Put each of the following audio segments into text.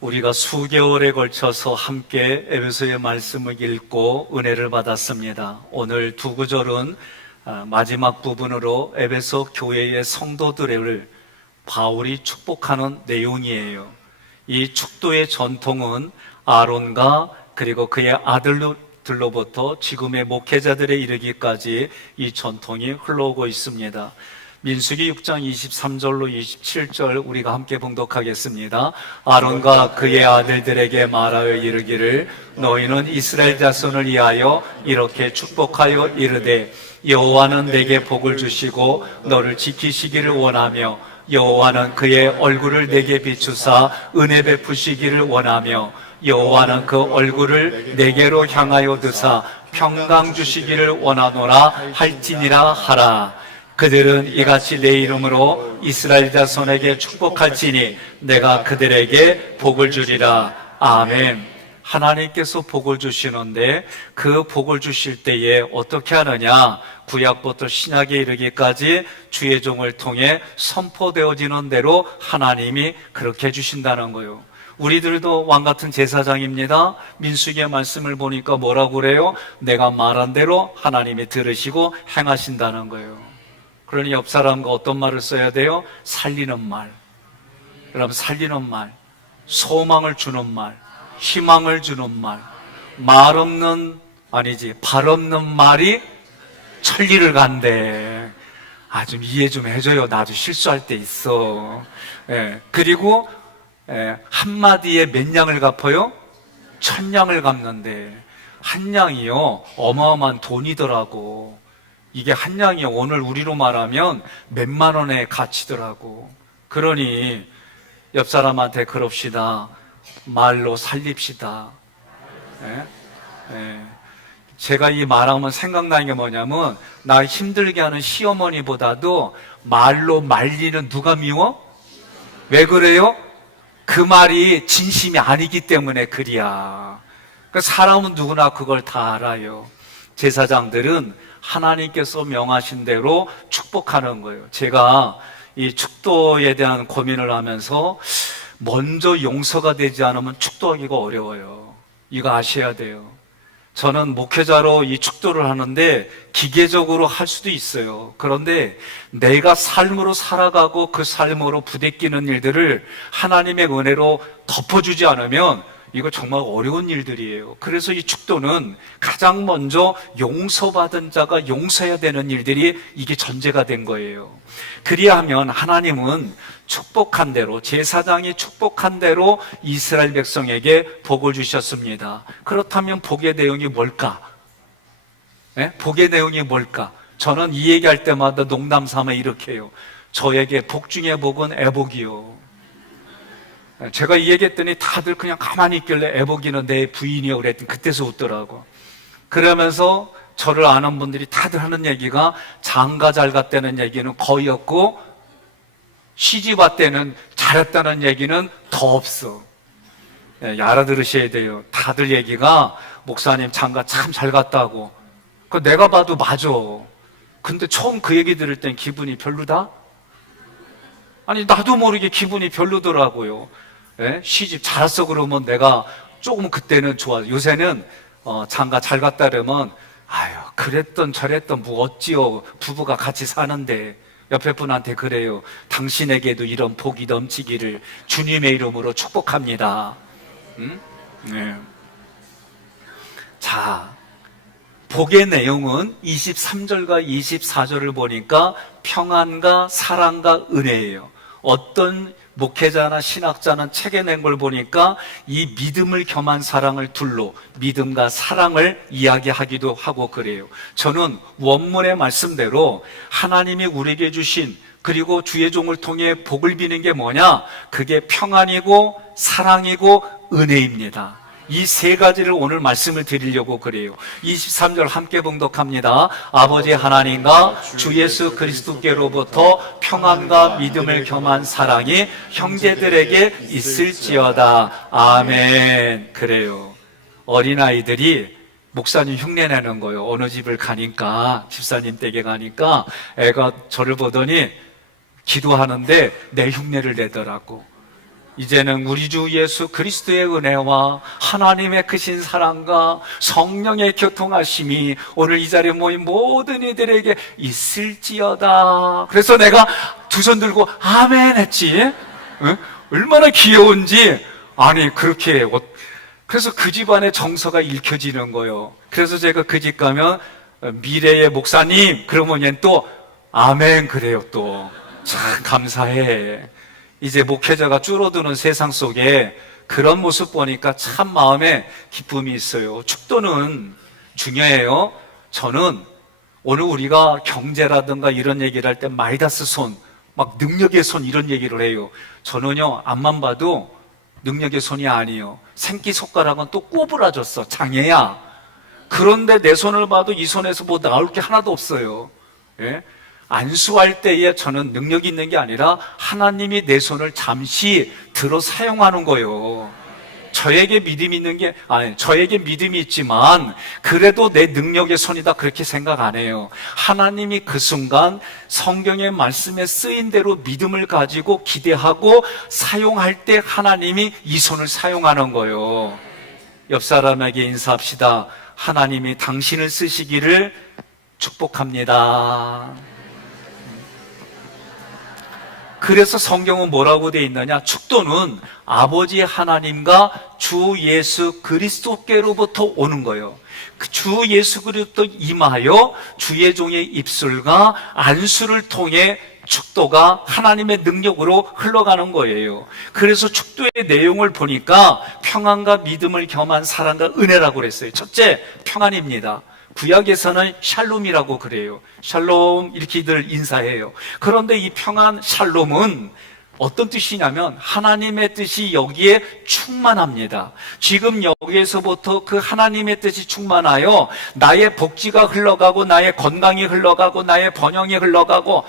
우리가 수개월에 걸쳐서 함께 에베소의 말씀을 읽고 은혜를 받았습니다. 오늘 두 구절은 마지막 부분으로 에베소 교회의 성도들을 바울이 축복하는 내용이에요. 이 축도의 전통은 아론과 그리고 그의 아들들로부터 지금의 목회자들에 이르기까지 이 전통이 흘러오고 있습니다. 민수기 6장 23절로 27절 우리가 함께 봉독하겠습니다. 아론과 그의 아들들에게 말하여 이르기를 너희는 이스라엘 자손을 위하여 이렇게 축복하여 이르되 여호와는 내게 복을 주시고 너를 지키시기를 원하며 여호와는 그의 얼굴을 내게 비추사 은혜 베푸시기를 원하며 여호와는 그 얼굴을 내게로 향하여 드사 평강 주시기를 원하노라 할지니라 하라. 그들은 이같이 내 이름으로 이스라엘 자손에게 축복할지니 내가 그들에게 복을 주리라. 아멘. 하나님께서 복을 주시는데 그 복을 주실 때에 어떻게 하느냐? 구약부터 신약에 이르기까지 주의 종을 통해 선포되어지는 대로 하나님이 그렇게 해주신다는 거예요. 우리들도 왕같은 제사장입니다. 민수기의 말씀을 보니까 뭐라고 그래요? 내가 말한 대로 하나님이 들으시고 행하신다는 거예요. 그러니 옆 사람과 어떤 말을 써야 돼요? 살리는 말. 여러분, 살리는 말, 소망을 주는 말, 희망을 주는 말, 발 없는 말이 천리를 간대. 좀 이해 좀 해줘요. 나도 실수할 때 있어. 그리고 한마디에 몇 양을 갚아요? 1000양을 갚는데 한 양이요 어마어마한 돈이더라고. 이게 한 양이 오늘 우리로 말하면 몇만 원의 가치더라고. 그러니 옆 사람한테 그럽시다. 말로 살립시다. 제가 이 말하면 생각나는 게 뭐냐면 나 힘들게 하는 시어머니보다도 말로 말리는 누가 미워? 왜 그래요? 그 말이 진심이 아니기 때문에 그리야. 그러니까 사람은 누구나 그걸 다 알아요. 제사장들은 하나님께서 명하신 대로 축복하는 거예요. 제가 이 축도에 대한 고민을 하면서 먼저 용서가 되지 않으면 축도하기가 어려워요. 이거 아셔야 돼요. 저는 목회자로 이 축도를 하는데 기계적으로 할 수도 있어요. 그런데 내가 삶으로 살아가고 그 삶으로 부대끼는 일들을 하나님의 은혜로 덮어주지 않으면 이거 정말 어려운 일들이에요. 그래서 이 축도는 가장 먼저 용서받은 자가 용서해야 되는 일들이 이게 전제가 된 거예요. 그리하면 하나님은 축복한 대로, 제사장이 축복한 대로 이스라엘 백성에게 복을 주셨습니다. 그렇다면 복의 내용이 뭘까? 복의 내용이 뭘까? 저는 이 얘기할 때마다 농담 삼아 이렇게 해요. 저에게 복 중에 복은 애복이요. 제가 이 얘기했더니 다들 그냥 가만히 있길래 애복이는 내 부인이요 그랬더니 그때서 웃더라고. 그러면서 저를 아는 분들이 다들 하는 얘기가 장가 잘 갔다는 얘기는 거의 없고 시집 왔다는 잘했다는 얘기는 더 없어. 알아들으셔야 돼요. 다들 얘기가 목사님 장가 참 잘 갔다고. 그 내가 봐도 맞아. 근데 처음 그 얘기 들을 땐 기분이 별로다? 아니 나도 모르게 기분이 별로더라고요. 시집 잘 왔어 그러면 내가 조금 그때는 좋아. 요새는 장가 잘 갔다 그러면 그랬던 저랬던 뭐 어찌요 부부가 같이 사는데 옆에 분한테 그래요. 당신에게도 이런 복이 넘치기를 주님의 이름으로 축복합니다. 자, 복의 내용은 23절과 24절을 보니까 평안과 사랑과 은혜예요. 어떤 목회자나 신학자는 책에 낸 걸 보니까 이 믿음을 겸한 사랑을 둘로 믿음과 사랑을 이야기하기도 하고 그래요. 저는 원문의 말씀대로 하나님이 우리에게 주신 그리고 주의 종을 통해 복을 비는 게 뭐냐? 그게 평안이고 사랑이고 은혜입니다. 이 세 가지를 오늘 말씀을 드리려고 그래요. 23절 함께 봉독합니다. 아버지 하나님과 주 예수 그리스도께로부터 평안과 믿음을 겸한 사랑이 형제들에게 있을지어다. 아멘. 그래요. 어린아이들이 목사님 흉내내는 거예요. 어느 집을 가니까, 집사님 댁에 가니까 애가 저를 보더니 기도하는데 내 흉내를 내더라고. 이제는 우리 주 예수 그리스도의 은혜와 하나님의 크신 사랑과 성령의 교통하심이 오늘 이 자리에 모인 모든 이들에게 있을지어다. 그래서 내가 두 손 들고 아멘 했지. 응? 얼마나 귀여운지. 아니 그렇게 그래서 그 집안의 정서가 읽혀지는 거예요. 그래서 제가 그 집 가면 미래의 목사님 그러면 얘는 또 아멘 그래요. 또 참 감사해. 이제 목회자가 줄어드는 세상 속에 그런 모습 보니까 참 마음에 기쁨이 있어요. 축도는 중요해요. 저는 오늘 우리가 경제라든가 이런 얘기를 할 때 마이다스 손, 막 능력의 손 이런 얘기를 해요. 저는요 앞만 봐도 능력의 손이 아니에요. 생기손가락은 또 꼬부라졌어. 장애야. 그런데 내 손을 봐도 이 손에서 뭐 나올 게 하나도 없어요. 예? 안수할 때에 저는 능력이 있는 게 아니라 하나님이 내 손을 잠시 들어 사용하는 거예요. 저에게 믿음이 있는 게 저에게 믿음이 있지만 그래도 내 능력의 손이다 그렇게 생각 안 해요. 하나님이 그 순간 성경의 말씀에 쓰인 대로 믿음을 가지고 기대하고 사용할 때 하나님이 이 손을 사용하는 거예요. 옆 사람에게 인사합시다. 하나님이 당신을 쓰시기를 축복합니다. 그래서 성경은 뭐라고 되어 있느냐? 축도는 아버지 하나님과 주 예수 그리스도께로부터 오는 거예요. 주 예수 그리스도 임하여 주의 종의 입술과 안수를 통해 축도가 하나님의 능력으로 흘러가는 거예요. 그래서 축도의 내용을 보니까 평안과 믿음을 겸한 사랑과 은혜라고 그랬어요. 첫째, 평안입니다. 구약에서는 샬롬이라고 그래요. 샬롬 이렇게들 인사해요. 그런데 이 평안 샬롬은 어떤 뜻이냐면 하나님의 뜻이 여기에 충만합니다. 지금 여기에서부터 그 하나님의 뜻이 충만하여 나의 복지가 흘러가고 나의 건강이 흘러가고 나의 번영이 흘러가고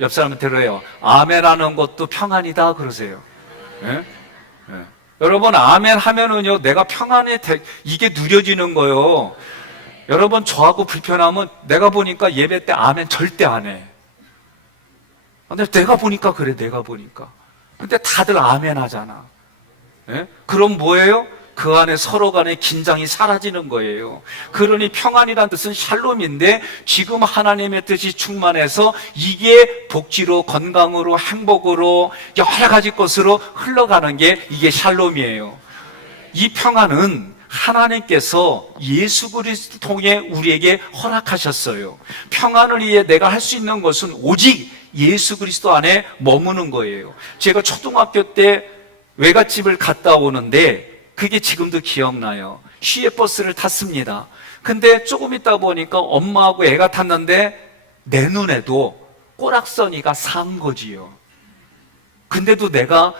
옆 사람한테 그래요. 아멘하는 것도 평안이다 그러세요. 예? 예. 여러분 아멘 하면은요 내가 평안에 이게 누려지는 거예요. 여러분 저하고 불편하면 내가 보니까 예배 때 아멘 절대 안 해. 근데 내가 보니까 그래 내가 보니까. 근데 다들 아멘 하잖아. 예? 그럼 뭐예요? 그 안에 서로 간의 긴장이 사라지는 거예요. 그러니 평안이란 뜻은 샬롬인데 지금 하나님의 뜻이 충만해서 이게 복지로 건강으로 행복으로 여러 가지 것으로 흘러가는 게 이게 샬롬이에요. 이 평안은 하나님께서 예수 그리스도 통해 우리에게 허락하셨어요. 평안을 위해 내가 할 수 있는 것은 오직 예수 그리스도 안에 머무는 거예요. 제가 초등학교 때 외갓집을 갔다 오는데 그게 지금도 기억나요. 시외버스를 탔습니다. 근데 조금 있다 보니까 엄마하고 애가 탔는데 내 눈에도 꼬락서니가 산 거지요. 근데도 내가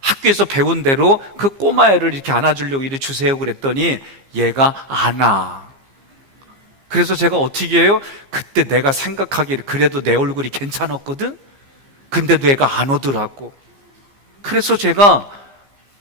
학교에서 배운 대로 그 꼬마애를 이렇게 안아주려고 이래 주세요 그랬더니 얘가 안아. 그래서 제가 어떻게 해요? 그때 내가 생각하기를 그래도 내 얼굴이 괜찮았거든? 근데도 애가 안 오더라고. 그래서 제가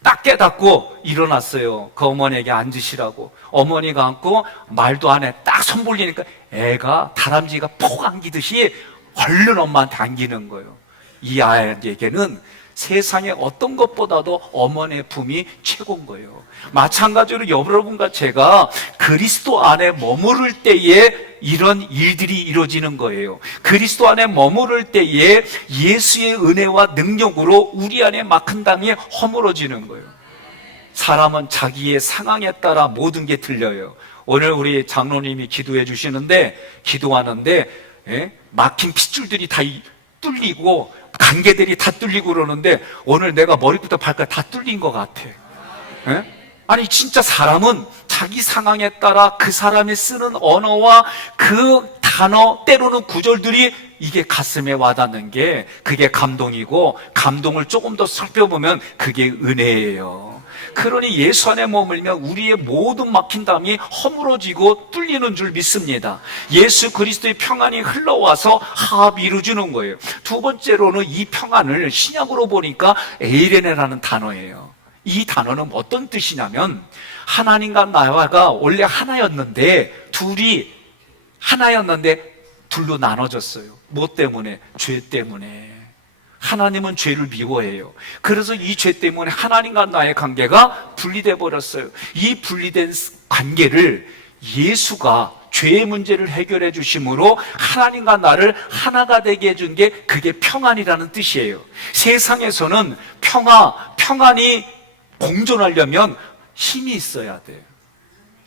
딱 깨닫고 일어났어요. 그 어머니에게 앉으시라고. 어머니가 앉고 말도 안 해. 딱 손 벌리니까 애가 다람쥐가 폭 안기듯이 얼른 엄마한테 안기는 거예요. 이 아이에게는 세상에 어떤 것보다도 어머니의 품이 최고인 거예요. 마찬가지로 여러분과 제가 그리스도 안에 머무를 때에 이런 일들이 이루어지는 거예요. 그리스도 안에 머무를 때에 예수의 은혜와 능력으로 우리 안에 막힌 땅이 허물어지는 거예요. 사람은 자기의 상황에 따라 모든 게 틀려요. 오늘 우리 장로님이 기도해 주시는데 기도하는데 막힌 핏줄들이 다 뚫리고 관계들이 다 뚫리고 그러는데 오늘 내가 머리부터 발까지 다 뚫린 것 같아. 아니 진짜 사람은 자기 상황에 따라 그 사람이 쓰는 언어와 그 단어 때로는 구절들이 이게 가슴에 와닿는 게 그게 감동이고 감동을 조금 더 살펴보면 그게 은혜예요. 그러니 예수 안에 머물면 우리의 모든 막힌 담이 허물어지고 뚫리는 줄 믿습니다. 예수 그리스도의 평안이 흘러와서 합 이루어주는 거예요. 두 번째로는 이 평안을 신약으로 보니까 에이레네라는 단어예요. 이 단어는 어떤 뜻이냐면 하나님과 나가 원래 하나였는데 둘이 하나였는데 둘로 나눠졌어요. 뭐 때문에? 죄 때문에. 하나님은 죄를 미워해요. 그래서 이 죄 때문에 하나님과 나의 관계가 분리돼 버렸어요. 이 분리된 관계를 예수가 죄의 문제를 해결해 주심으로 하나님과 나를 하나가 되게 해준 게 그게 평안이라는 뜻이에요. 세상에서는 평안이 공존하려면 힘이 있어야 돼요.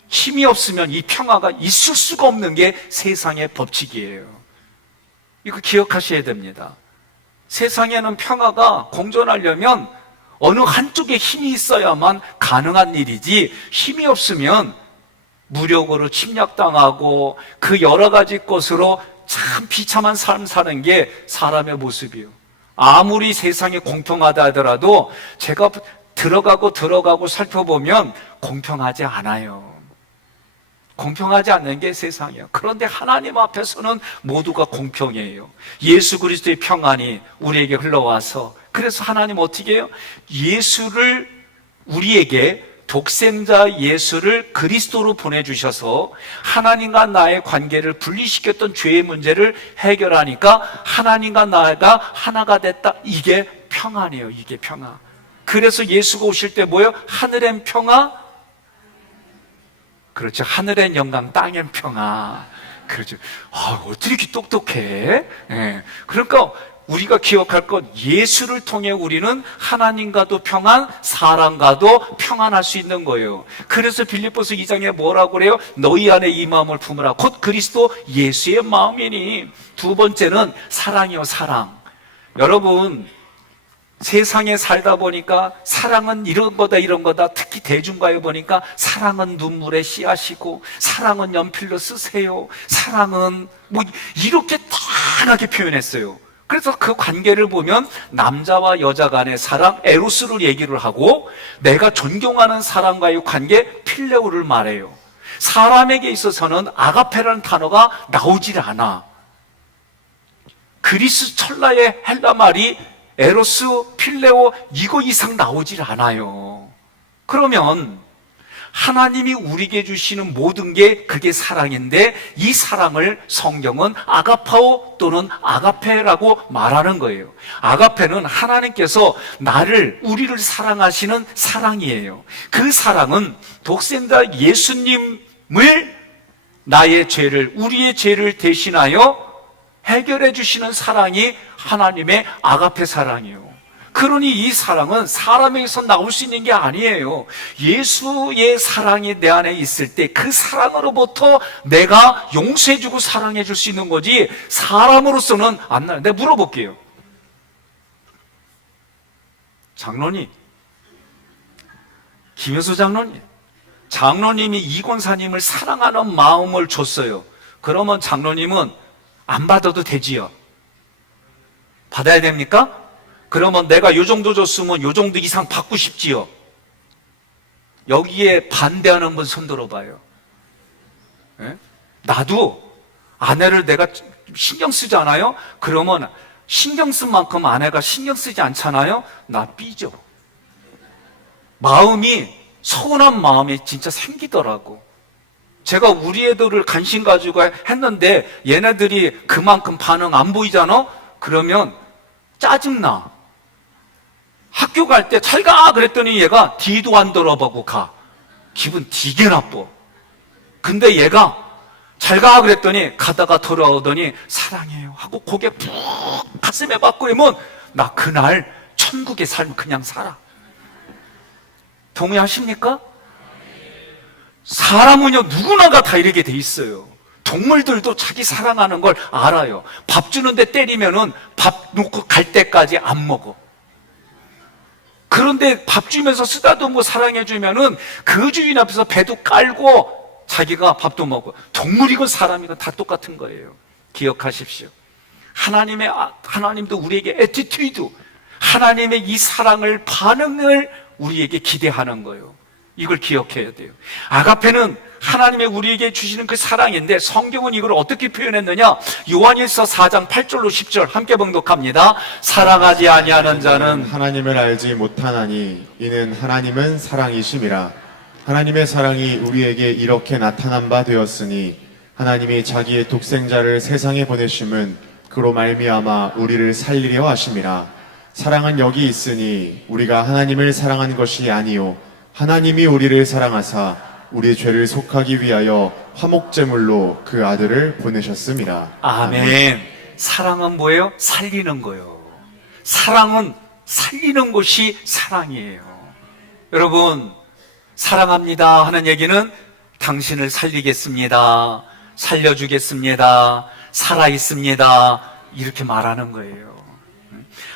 힘이 없으면 이 평화가 있을 수가 없는 게 세상의 법칙이에요. 이거 기억하셔야 됩니다. 세상에는 평화가 공존하려면 어느 한쪽에 힘이 있어야만 가능한 일이지, 힘이 없으면 무력으로 침략당하고 그 여러 가지 것으로 참 비참한 삶 사는 게 사람의 모습이에요. 아무리 세상이 공평하다 하더라도 제가 들어가고 살펴보면 공평하지 않아요. 공평하지 않는 게 세상이에요. 그런데 하나님 앞에서는 모두가 공평해요. 예수 그리스도의 평안이 우리에게 흘러와서, 그래서 하나님 어떻게 해요? 예수를 우리에게, 독생자 예수를 그리스도로 보내주셔서 하나님과 나의 관계를 분리시켰던 죄의 문제를 해결하니까 하나님과 나가 하나가 됐다. 이게 평안이에요. 이게 평안. 그래서 예수가 오실 때 뭐예요? 하늘엔 평화, 그렇죠. 하늘엔 영광, 땅엔 평화. 그렇죠. 어떻게 이렇게 똑똑해? 네. 그러니까 우리가 기억할 것, 예수를 통해 우리는 하나님과도 평안, 사람과도 평안할 수 있는 거예요. 그래서 빌립보서 2장에 뭐라고 그래요? 너희 안에 이 마음을 품으라. 곧 그리스도 예수의 마음이니. 두 번째는 사랑이요, 사랑. 여러분, 세상에 살다 보니까 사랑은 이런 거다. 특히 대중가에 보니까 사랑은 눈물의 씨앗이고, 사랑은 연필로 쓰세요, 사랑은 뭐 이렇게 다양하게 표현했어요. 그래서 그 관계를 보면 남자와 여자 간의 사랑, 에로스를 얘기를 하고, 내가 존경하는 사람과의 관계, 필레오를 말해요. 사람에게 있어서는 아가페라는 단어가 나오질 않아. 그리스 철라의 헬라 말이 에로스, 필레오 이거 이상 나오질 않아요. 그러면 하나님이 우리에게 주시는 모든 게 그게 사랑인데, 이 사랑을 성경은 아가파오 또는 아가페라고 말하는 거예요. 아가페는 하나님께서 우리를 사랑하시는 사랑이에요. 그 사랑은 독생자 예수님을, 나의 죄를, 우리의 죄를 대신하여 해결해 주시는 사랑이 하나님의 아가페 사랑이에요. 그러니 이 사랑은 사람에게서 나올 수 있는 게 아니에요. 예수의 사랑이 내 안에 있을 때 그 사랑으로부터 내가 용서해주고 사랑해줄 수 있는 거지, 사람으로서는 안 나요. 내가 물어볼게요. 장로님, 김효수 장로님이 이 권사님을 사랑하는 마음을 줬어요. 그러면 장로님은 안 받아도 되지요? 받아야 됩니까? 그러면 내가 요 정도 줬으면 요 정도 이상 받고 싶지요? 여기에 반대하는 분 손 들어봐요. 예? 나도 아내를 내가 신경 쓰지 않아요? 그러면 신경 쓴 만큼 아내가 신경 쓰지 않잖아요? 나 삐져. 마음이, 서운한 마음이 진짜 생기더라고. 제가 우리 애들을 관심 가지고 했는데 얘네들이 그만큼 반응 안 보이잖아? 그러면 짜증나. 학교 갈 때 잘 가! 그랬더니 얘가 뒤도 안 돌아보고 가. 기분 되게 나빠. 근데 얘가 잘 가! 그랬더니 가다가 돌아오더니 사랑해요 하고 고개 푹 가슴에 박고 이면 나 그날 천국의 삶 그냥 살아. 동의하십니까? 사람은요, 누구나가 다 이렇게 돼 있어요. 동물들도 자기 사랑하는 걸 알아요. 밥 주는데 때리면은 밥 놓고 갈 때까지 안 먹어. 그런데 밥 주면서 쓰다듬고 사랑해주면은 그 주인 앞에서 배도 깔고 자기가 밥도 먹어. 동물이건 사람이건 다 똑같은 거예요. 기억하십시오. 하나님도 우리에게 애티튜드, 하나님의 이 사랑을, 반응을 우리에게 기대하는 거예요. 이걸 기억해야 돼요. 아가페는 하나님의 우리에게 주시는 그 사랑인데, 성경은 이걸 어떻게 표현했느냐? 요한일서 4장 8절로 10절 함께 봉독합니다. 사랑하지 아니하는 자는 하나님을 알지 못하나니 이는 하나님은 사랑이심이라. 하나님의 사랑이 우리에게 이렇게 나타난 바 되었으니 하나님이 자기의 독생자를 세상에 보내심은 그로 말미암아 우리를 살리려 하심이라. 사랑은 여기 있으니 우리가 하나님을 사랑한 것이 아니요 하나님이 우리를 사랑하사 우리 죄를 속하기 위하여 화목제물로 그 아들을 보내셨습니다. 아멘. 사랑은 뭐예요? 살리는 거예요. 사랑은 살리는 것이 사랑이에요. 여러분, 사랑합니다 하는 얘기는 당신을 살리겠습니다, 살려주겠습니다, 살아있습니다, 이렇게 말하는 거예요.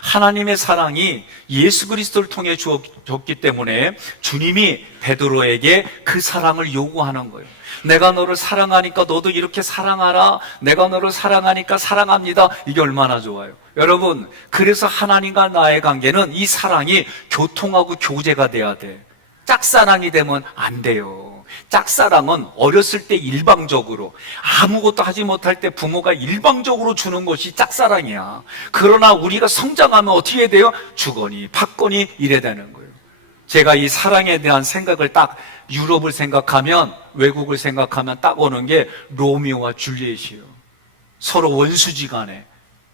하나님의 사랑이 예수 그리스도를 통해 주었기 때문에 주님이 베드로에게 그 사랑을 요구하는 거예요. 내가 너를 사랑하니까 너도 이렇게 사랑하라. 내가 너를 사랑하니까 사랑합니다. 이게 얼마나 좋아요. 여러분, 그래서 하나님과 나의 관계는 이 사랑이 교통하고 교제가 돼야 돼. 짝사랑이 되면 안 돼요. 짝사랑은 어렸을 때 일방적으로, 아무것도 하지 못할 때 부모가 일방적으로 주는 것이 짝사랑이야. 그러나 우리가 성장하면 어떻게 돼요? 주거니 받거니 이래 되는 거예요. 제가 이 사랑에 대한 생각을 딱 유럽을 생각하면, 외국을 생각하면 딱 오는 게 로미오와 줄리엣이에요. 서로 원수지간에,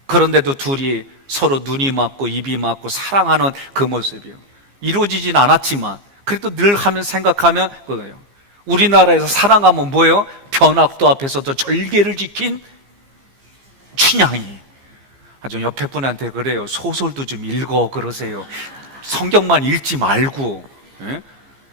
그런데도 둘이 서로 눈이 맞고 입이 맞고 사랑하는 그 모습이에요. 이루어지진 않았지만 그래도 늘 하면 생각하면 그거예요. 우리나라에서 사랑하면 뭐예요? 변학도 앞에서도 절개를 지킨 춘향이. 아주 옆에 분한테 그래요. 소설도 좀 읽어 그러세요. 성경만 읽지 말고. 예?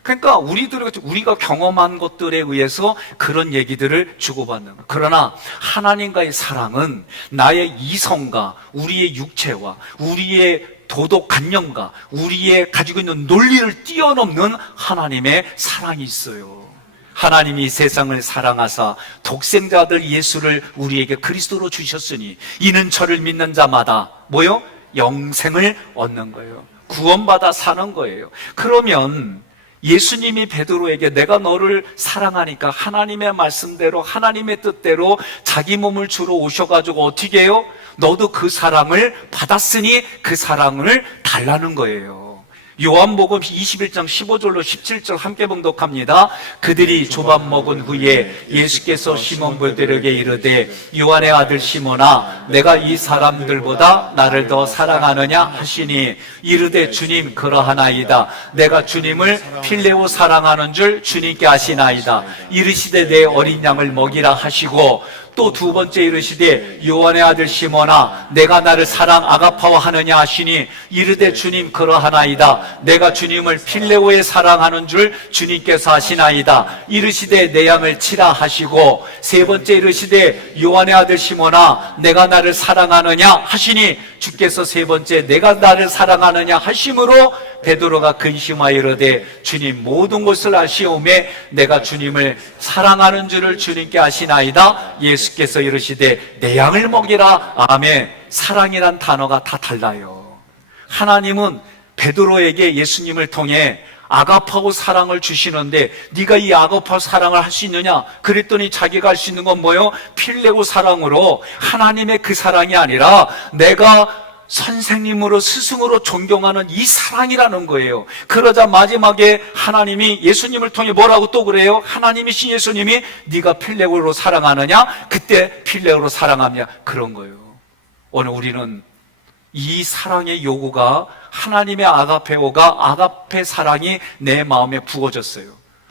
그러니까 우리가 경험한 것들에 의해서 그런 얘기들을 주고받는 거예요. 그러나 하나님과의 사랑은 나의 이성과 우리의 육체와 우리의 도덕관념과 우리의 가지고 있는 논리를 뛰어넘는 하나님의 사랑이 있어요. 하나님이 세상을 사랑하사 독생자 아들 예수를 우리에게 그리스도로 주셨으니 이는 저를 믿는 자마다 뭐요? 영생을 얻는 거예요. 구원받아 사는 거예요. 그러면 예수님이 베드로에게 내가 너를 사랑하니까 하나님의 말씀대로 하나님의 뜻대로 자기 몸을 주러 오셔가지고 어떻게 해요? 너도 그 사랑을 받았으니 그 사랑을 달라는 거예요. 요한복음 21장 15절로 17절 함께 봉독합니다. 그들이 조밥 먹은 후에 예수께서 시몬 베드로에게 이르되 요한의 아들 시몬아 내가 이 사람들보다 나를 더 사랑하느냐 하시니 이르되 주님 그러하나이다. 내가 주님을 필레오 사랑하는 줄 주님께 아시나이다. 이르시되 내 어린 양을 먹이라 하시고 또 두 번째 이르시되 요한의 아들 시몬아 내가 나를 사랑 아가파워 하느냐 하시니 이르되 주님 그러하나이다. 내가 주님을 필레오에 사랑하는 줄 주님께서 아시나이다. 이르시되 내 양을 치라 하시고 세 번째 이르시되 요한의 아들 시몬아 내가 나를 사랑하느냐 하시니 주께서 세 번째 내가 나를 사랑하느냐 하심으로 베드로가 근심하여 이르되 주님 모든 것을 아시오매 내가 주님을 사랑하는 줄을 주님께 아시나이다. 예수께서 이르시되 내 양을 먹이라. 아멘. 사랑이란 단어가 다 달라요. 하나님은 베드로에게 예수님을 통해 아가파오 사랑을 주시는데 네가 이 아가파오 사랑을 할 수 있느냐? 그랬더니 자기가 할 수 있는 건 뭐예요? 필레오 사랑으로 하나님의 그 사랑이 아니라 내가 선생님으로 스승으로 존경하는 이 사랑이라는 거예요. 그러자 마지막에 하나님이 예수님을 통해 뭐라고 또 그래요? 하나님이신 예수님이 네가 필레오로 사랑하느냐? 그때 필레오로 사랑하냐? 그런 거예요. 오늘 우리는 이 사랑의 요구가 하나님의 아가페오가 아가페 사랑이 내 마음에 부어졌어요.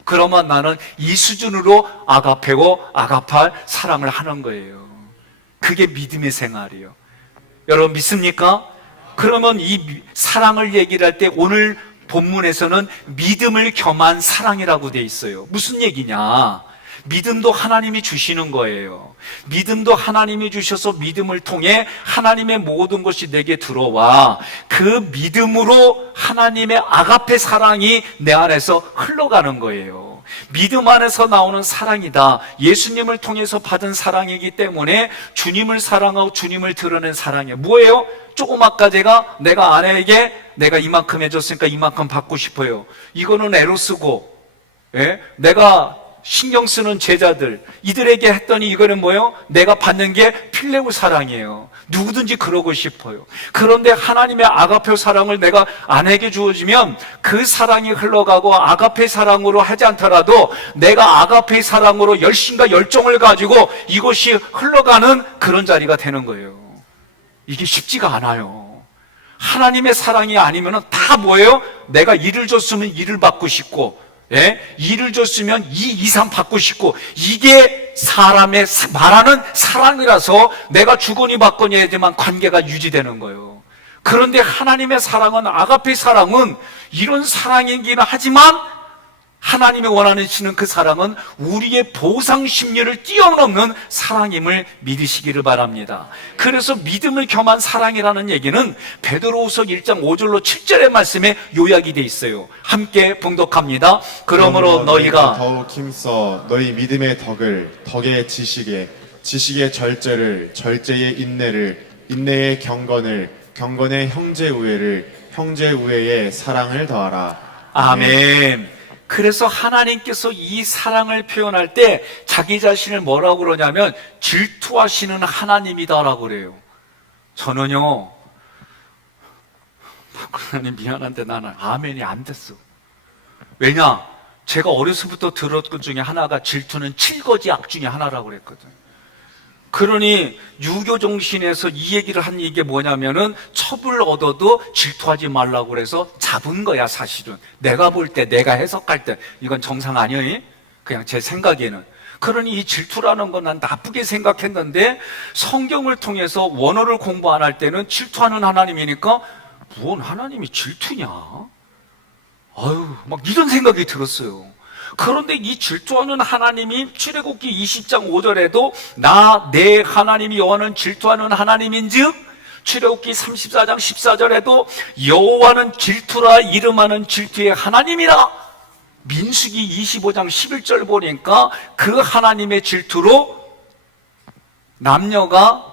그러면 나는 이 수준으로 아가페오, 아가팔 사랑을 하는 거예요. 그게 믿음의 생활이에요. 여러분 믿습니까? 그러면 이 사랑을 얘기를 할 때 오늘 본문에서는 믿음을 겸한 사랑이라고 돼 있어요. 무슨 얘기냐? 믿음도 하나님이 주시는 거예요. 믿음도 하나님이 주셔서 믿음을 통해 하나님의 모든 것이 내게 들어와 그 믿음으로 하나님의 아가페 사랑이 내 안에서 흘러가는 거예요. 믿음 안에서 나오는 사랑이다. 예수님을 통해서 받은 사랑이기 때문에 주님을 사랑하고 주님을 드러낸 사랑이에요. 뭐예요? 조금 아까 내가 아내에게 내가 이만큼 해줬으니까 이만큼 받고 싶어요. 이거는 에로스고, 예? 내가 신경 쓰는 제자들 이들에게 했더니 이거는 뭐예요? 내가 받는 게 필레오 사랑이에요. 누구든지 그러고 싶어요. 그런데 하나님의 아가페 사랑을 내가 아내에게 주어지면 그 사랑이 흘러가고 아가페 사랑으로 하지 않더라도 내가 아가페 사랑으로 열심과 열정을 가지고 이것이 흘러가는 그런 자리가 되는 거예요. 이게 쉽지가 않아요. 하나님의 사랑이 아니면 다 뭐예요? 내가 일을 줬으면 일을 받고 싶고, 예? 일을 줬으면 이 이상 받고 싶고, 이게 사람의 말하는 사랑이라서 내가 주거니 받거니 해야지만 관계가 유지되는 거예요. 그런데 하나님의 사랑은, 아가페 사랑은 이런 사랑이긴 하지만 하나님이 원하시는 그 사랑은 우리의 보상 심리를 뛰어넘는 사랑임을 믿으시기를 바랍니다. 그래서 믿음을 겸한 사랑이라는 얘기는 베드로후서 1장 5절로 7절의 말씀에 요약이 돼 있어요. 함께 봉독합니다. 그러므로 너희가 더욱 힘써 너희 믿음의 덕을, 덕의 지식에, 지식의 절제를, 절제의 인내를, 인내의 경건을, 경건의 형제 우애를, 형제 우애의 사랑을 더하라. 아멘. 그래서 하나님께서 이 사랑을 표현할 때 자기 자신을 뭐라고 그러냐면 질투하시는 하나님이다라고 그래요. 저는요, 하나님 미안한데 나는 아멘이 안 됐어. 왜냐? 제가 어려서부터 들었던 것 중에 하나가 질투는 7가지 악 중에 하나라고 그랬거든요. 그러니 유교 정신에서 이 얘기를 한 이게 뭐냐면은 첩을 얻어도 질투하지 말라고 그래서 잡은 거야. 사실은 내가 볼 때, 내가 해석할 때 이건 정상 아니에요? 그냥 제 생각에는. 그러니 이 질투라는 건 난 나쁘게 생각했는데 성경을 통해서 원어를 공부 안 할 때는 질투하는 하나님이니까 뭔 하나님이 질투냐? 아유, 막 이런 생각이 들었어요. 그런데 이 질투하는 하나님이 출애굽기 20장 5절에도 나 내 하나님이 여호와는 질투하는 하나님인즉, 출애굽기 34장 14절에도 여호와는 질투라 이름하는 질투의 하나님이라, 민수기 25장 11절 보니까 그 하나님의 질투로 남녀가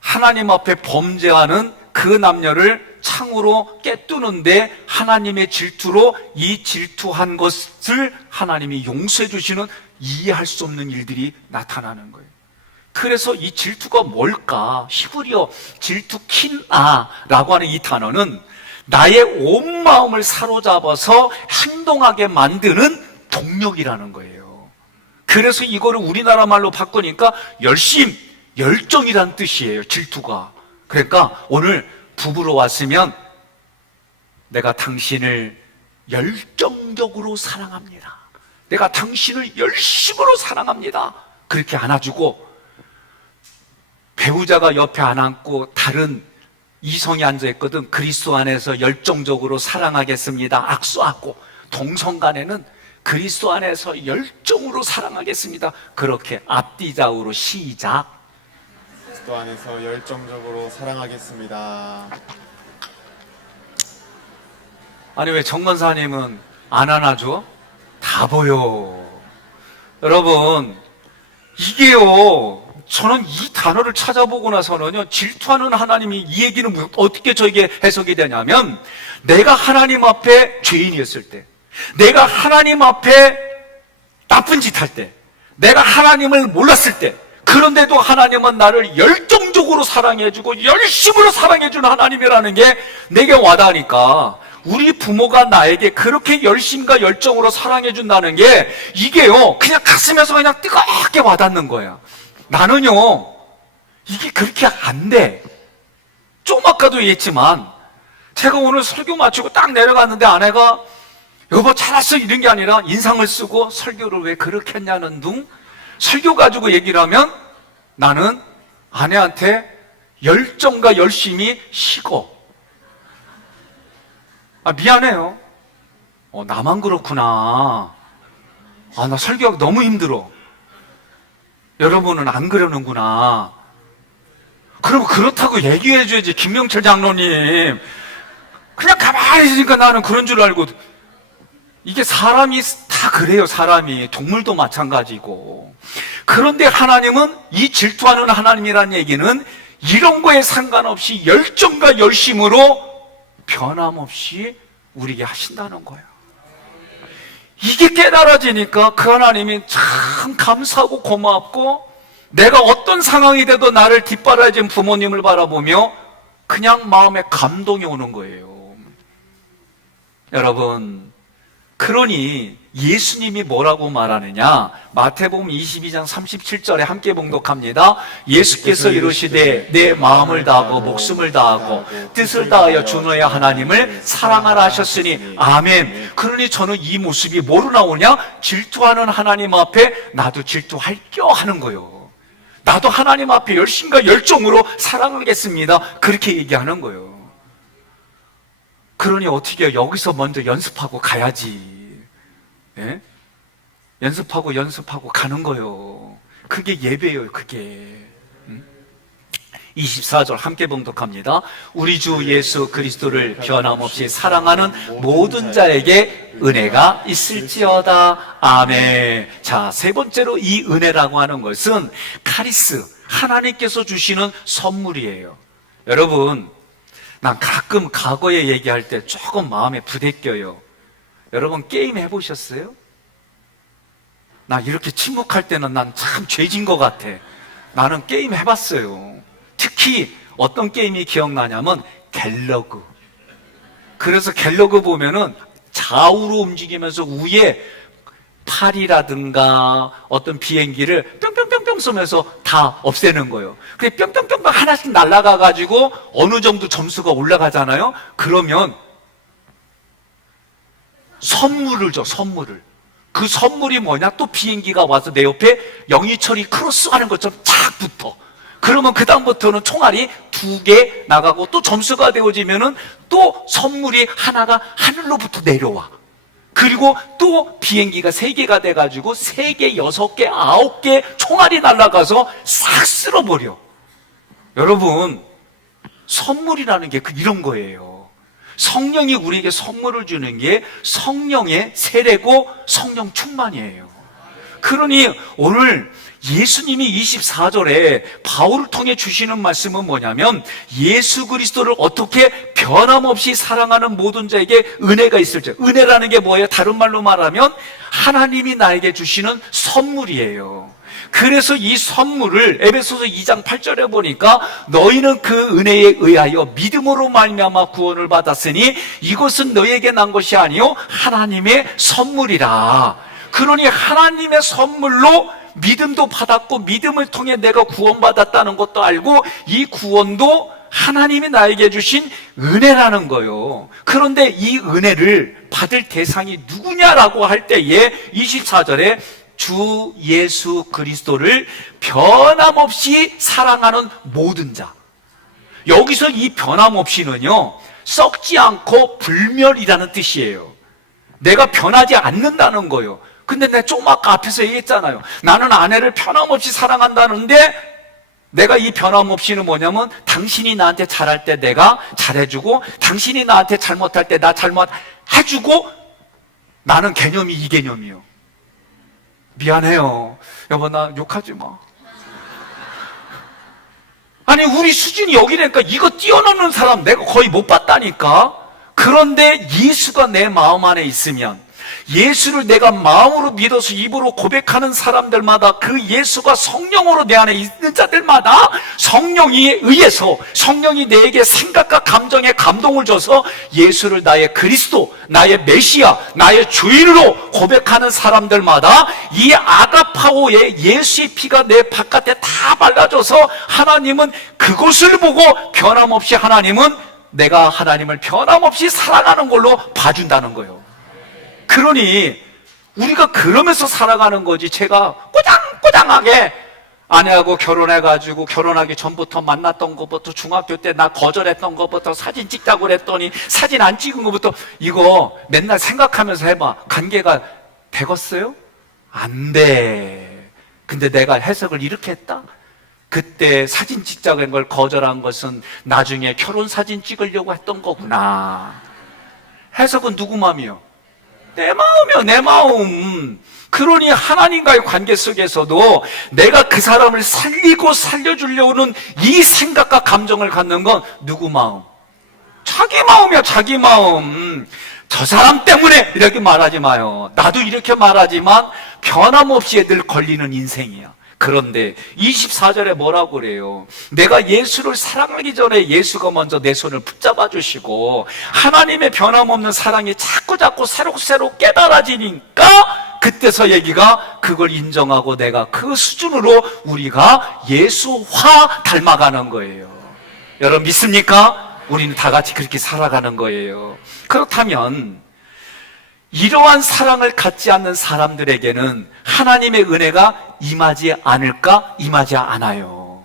하나님 앞에 범죄하는 그 남녀를 창으로 깨뜨는데 하나님의 질투로 이 질투한 것을 하나님이 용서해 주시는 이해할 수 없는 일들이 나타나는 거예요. 그래서 이 질투가 뭘까? 히브리어 질투 킨아라고 하는 이 단어는 나의 온 마음을 사로잡아서 행동하게 만드는 동력이라는 거예요. 그래서 이거를 우리나라 말로 바꾸니까 열심, 열정이란 뜻이에요. 질투가. 그러니까 오늘 부부로 왔으면 내가 당신을 열정적으로 사랑합니다. 내가 당신을 열심으로 사랑합니다. 그렇게 안아주고, 배우자가 옆에 안 앉고 다른 이성이 앉아있거든. 그리스도 안에서 열정적으로 사랑하겠습니다. 악수하고, 동성간에는 그리스도 안에서 열정으로 사랑하겠습니다. 그렇게 앞뒤 좌우로 시작. 그리스도 안에서 열정적으로 사랑하겠습니다. 아니 왜 정건사님은 안 안아줘? 다 보여. 여러분, 이게요, 저는 이 단어를 찾아보고 나서는요, 질투하는 하나님이 이 얘기는 어떻게 저에게 해석이 되냐면, 내가 하나님 앞에 죄인이었을 때, 내가 하나님 앞에 나쁜 짓 할 때, 내가 하나님을 몰랐을 때, 그런데도 하나님은 나를 열정적으로 사랑해주고 열심으로 사랑해주는 하나님이라는 게 내게 와닿으니까, 우리 부모가 나에게 그렇게 열심과 열정으로 사랑해준다는 게 이게요, 그냥 가슴에서 그냥 뜨겁게 와닿는 거야. 나는요, 이게 그렇게 안 돼. 좀 아까도 얘기했지만, 제가 오늘 설교 마치고 딱 내려갔는데 아내가 여보 잘했어 이런 게 아니라 인상을 쓰고 설교를 왜 그렇게 했냐는 둥, 설교 가지고 얘기를 하면 나는 아내한테 열정과 열심이 식어. 미안해요. 나만 그렇구나. 나 설교하기 너무 힘들어. 여러분은 안 그러는구나. 그럼 그렇다고 얘기해줘야지. 김명철 장로님 그냥 가만히 있으니까 나는 그런 줄 알고. 이게 사람이 다 그래요. 사람이. 동물도 마찬가지고. 그런데 하나님은, 이 질투하는 하나님이라는 얘기는 이런 거에 상관없이 열정과 열심으로 변함없이 우리에게 하신다는 거예요. 이게 깨달아지니까 그 하나님이 참 감사하고 고맙고, 내가 어떤 상황이 돼도 나를 뒷바라진 부모님을 바라보며 그냥 마음에 감동이 오는 거예요. 여러분, 그러니 예수님이 뭐라고 말하느냐? 마태복음 22장 37절에 함께 봉독합니다. 예수께서 이르시되 내 마음을 다하고 목숨을 다하고 뜻을 다하여 주 너의 하나님을 사랑하라 하셨으니 아멘. 그러니 저는 이 모습이 뭐로 나오냐? 질투하는 하나님 앞에 나도 질투할겨 하는 거예요. 나도 하나님 앞에 열심과 열정으로 사랑하겠습니다. 그렇게 얘기하는 거예요. 그러니 어떻게 해요? 여기서 먼저 연습하고 가야지. 예? 연습하고 가는 거예요. 그게 예배예요. 그게 24절 함께 봉독합니다. 우리 주 예수 그리스도를 변함없이 사랑하는 모든 자에게 은혜가 있을지어다. 아멘. 자, 세 번째로 이 은혜라고 하는 것은 카리스, 하나님께서 주시는 선물이에요. 여러분, 난 가끔 과거에 얘기할 때 조금 마음에 부대껴요. 여러분 게임 해보셨어요? 나 이렇게 침묵할 때는 난 참 죄진 것 같아. 나는 게임 해봤어요. 특히 어떤 게임이 기억나냐면 갤러그. 그래서 갤러그 보면은 좌우로 움직이면서 위에 팔이라든가 어떤 비행기를 뿅뿅뿅뿅 쏘면서 다 없애는 거예요. 그래 뿅뿅뿅뿅 하나씩 날아가 가지고 어느 정도 점수가 올라가잖아요. 그러면 선물을 줘, 선물을. 그 선물이 뭐냐? 또 비행기가 와서 내 옆에 영희철이 크로스하는 것처럼 착 붙어. 그러면 그 다음부터는 총알이 2개 나가고 또 점수가 되어지면은 또 선물이 하나가 하늘로부터 내려와. 그리고 또 비행기가 3개가 돼가지고 3개, 6개, 9개 총알이 날아가서 싹 쓸어버려. 여러분, 선물이라는 게 이런 거예요. 성령이 우리에게 선물을 주는 게 성령의 세례고 성령 충만이에요. 그러니 오늘 예수님이 24절에 바울을 통해 주시는 말씀은 뭐냐면 예수 그리스도를 어떻게 변함없이 사랑하는 모든 자에게 은혜가 있을지. 은혜라는 게 뭐예요? 다른 말로 말하면 하나님이 나에게 주시는 선물이에요. 그래서 이 선물을 에베소서 2장 8절에 보니까 너희는 그 은혜에 의하여 믿음으로 말미암아 구원을 받았으니 이것은 너희에게 난 것이 아니요 하나님의 선물이라. 그러니 하나님의 선물로 믿음도 받았고 믿음을 통해 내가 구원받았다는 것도 알고 이 구원도 하나님이 나에게 주신 은혜라는 거예요. 그런데 이 은혜를 받을 대상이 누구냐라고 할 때에 24절에 주 예수 그리스도를 변함없이 사랑하는 모든 자. 여기서 이 변함없이는요, 썩지 않고 불멸이라는 뜻이에요. 내가 변하지 않는다는 거예요. 근데 내가 좀 아까 앞에서 얘기했잖아요. 나는 아내를 변함없이 사랑한다는데 내가 이 변함없이는 뭐냐면 당신이 나한테 잘할 때 내가 잘해주고 당신이 나한테 잘못할 때 나 잘못해주고 나는 개념이 이 개념이에요. 미안해요. 여보, 나 욕하지 마. 아니, 우리 수준이 여기라니까 이거 뛰어넘는 사람 내가 거의 못 봤다니까. 그런데 예수가 내 마음 안에 있으면 예수를 내가 마음으로 믿어서 입으로 고백하는 사람들마다 그 예수가 성령으로 내 안에 있는 자들마다 성령에 의해서 성령이 내게 생각과 감정에 감동을 줘서 예수를 나의 그리스도, 나의 메시아, 나의 주인으로 고백하는 사람들마다 이 아가파오의 예수의 피가 내 바깥에 다 발라져서 하나님은 그것을 보고 변함없이 하나님은 내가 하나님을 변함없이 사랑하는 걸로 봐준다는 거예요. 그러니 우리가 그러면서 살아가는 거지. 제가 꼬장꼬장하게 아내하고 결혼해가지고 결혼하기 전부터 만났던 것부터 중학교 때 나 거절했던 것부터 사진 찍자고 그랬더니 사진 안 찍은 것부터 이거 맨날 생각하면서 해봐. 관계가 되겠어요? 안 돼. 근데 내가 해석을 이렇게 했다? 그때 사진 찍자고 한 걸 거절한 것은 나중에 결혼 사진 찍으려고 했던 거구나. 해석은 누구 마음이요? 내 마음이요, 내 마음. 그러니 하나님과의 관계 속에서도 내가 그 사람을 살리고 살려주려는 이 생각과 감정을 갖는 건 누구 마음? 자기 마음이야, 자기 마음. 저 사람 때문에 이렇게 말하지 마요. 나도 이렇게 말하지만 변함없이 애들 걸리는 인생이야. 그런데 24절에 뭐라고 그래요? 내가 예수를 사랑하기 전에 예수가 먼저 내 손을 붙잡아 주시고 하나님의 변함없는 사랑이 자꾸 새록새록 깨달아지니까 그때서 얘기가 그걸 인정하고 내가 그 수준으로 우리가 예수화 닮아가는 거예요. 여러분 믿습니까? 우리는 다 같이 그렇게 살아가는 거예요. 그렇다면 이러한 사랑을 갖지 않는 사람들에게는 하나님의 은혜가 임하지 않을까? 임하지 않아요.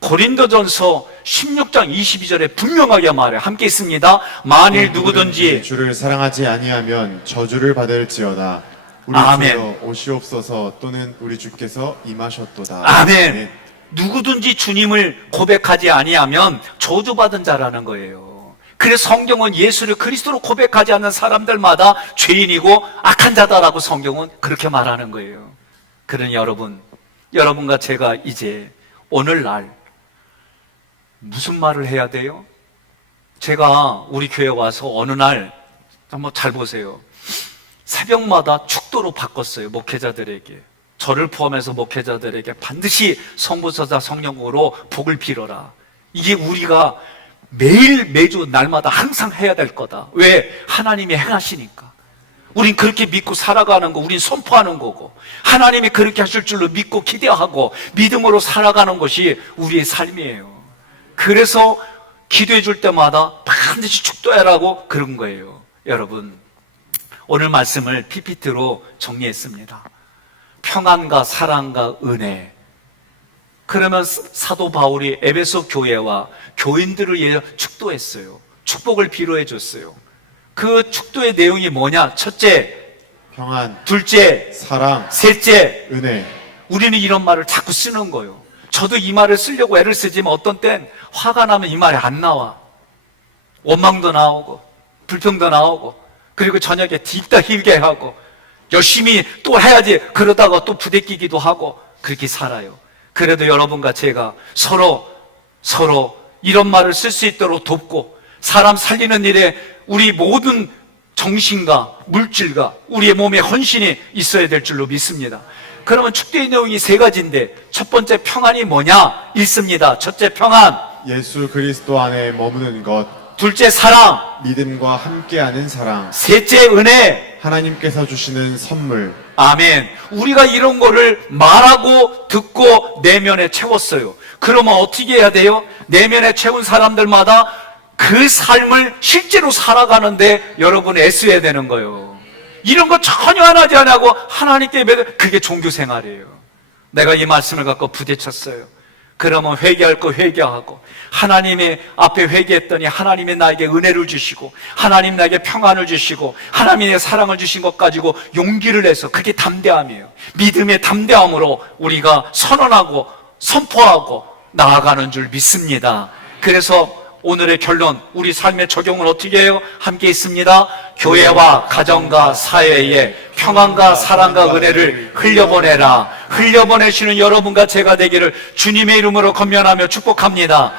고린도전서 16장 22절에 분명하게 말해요. 함께 있습니다. 만일 누구든지 주를 사랑하지 아니하면 저주를 받을지어다. 우리 아멘. 주여 오시옵소서. 또는 우리 주께서 임하셨도다. 아멘. 누구든지 주님을 고백하지 아니하면 저주받은 자라는 거예요. 그래서 성경은 예수를 그리스도로 고백하지 않는 사람들마다 죄인이고 악한 자다라고 성경은 그렇게 말하는 거예요. 그러니 여러분과 제가 이제 오늘날 무슨 말을 해야 돼요? 제가 우리 교회 와서 어느 날 한번 잘 보세요. 새벽마다 축도로 바꿨어요. 목회자들에게. 저를 포함해서 목회자들에게 반드시 성부서자 성령으로 복을 빌어라. 이게 우리가 매주 날마다 항상 해야 될 거다. 왜? 하나님이 행하시니까. 우린 그렇게 믿고 살아가는 거, 우린 선포하는 거고, 하나님이 그렇게 하실 줄로 믿고 기대하고 믿음으로 살아가는 것이 우리의 삶이에요. 그래서 기도해 줄 때마다 반드시 축도해라고 그런 거예요. 여러분, 오늘 말씀을 PPT로 정리했습니다. 평안과 사랑과 은혜. 그러면 사도 바울이 에베소 교회와 교인들을 위해 축도했어요. 축복을 비로해 줬어요. 그 축도의 내용이 뭐냐? 첫째, 평안. 둘째, 사랑. 셋째, 은혜. 우리는 이런 말을 자꾸 쓰는 거예요. 저도 이 말을 쓰려고 애를 쓰지만 어떤 땐 화가 나면 이 말이 안 나와. 원망도 나오고 불평도 나오고 그리고 저녁에 딥다 hir게 하고 열심히 또 해야지 그러다가 또 부대끼기도 하고 그렇게 살아요. 그래도 여러분과 제가 서로 이런 말을 쓸 수 있도록 돕고 사람 살리는 일에 우리 모든 정신과 물질과 우리의 몸에 헌신이 있어야 될 줄로 믿습니다. 그러면 축도의 내용이 세 가지인데 첫 번째 평안이 뭐냐? 읽습니다. 첫째 평안, 예수 그리스도 안에 머무는 것. 둘째 사랑, 믿음과 함께하는 사랑. 셋째 은혜. 하나님께서 주시는 선물. 아멘. 우리가 이런 거를 말하고 듣고 내면에 채웠어요. 그러면 어떻게 해야 돼요? 내면에 채운 사람들마다 그 삶을 실제로 살아가는데 여러분 애써야 되는 거예요. 이런 거 전혀 안 하지 않냐고 하나님께 그게 종교 생활이에요. 내가 이 말씀을 갖고 부딪혔어요. 그러면 회개할 거 회개하고 하나님의 앞에 회개했더니 하나님이 나에게 은혜를 주시고 하나님 나에게 평안을 주시고 하나님의 사랑을 주신 것 가지고 용기를 내서 그게 담대함이에요. 믿음의 담대함으로 우리가 선언하고 선포하고 나아가는 줄 믿습니다. 그래서 오늘의 결론, 우리 삶의 적용은 어떻게 해요? 함께 있습니다. 교회와 가정과 사회에 평안과 사랑과 은혜를 흘려보내라. 흘려보내시는 여러분과 제가 되기를 주님의 이름으로 건면하며 축복합니다.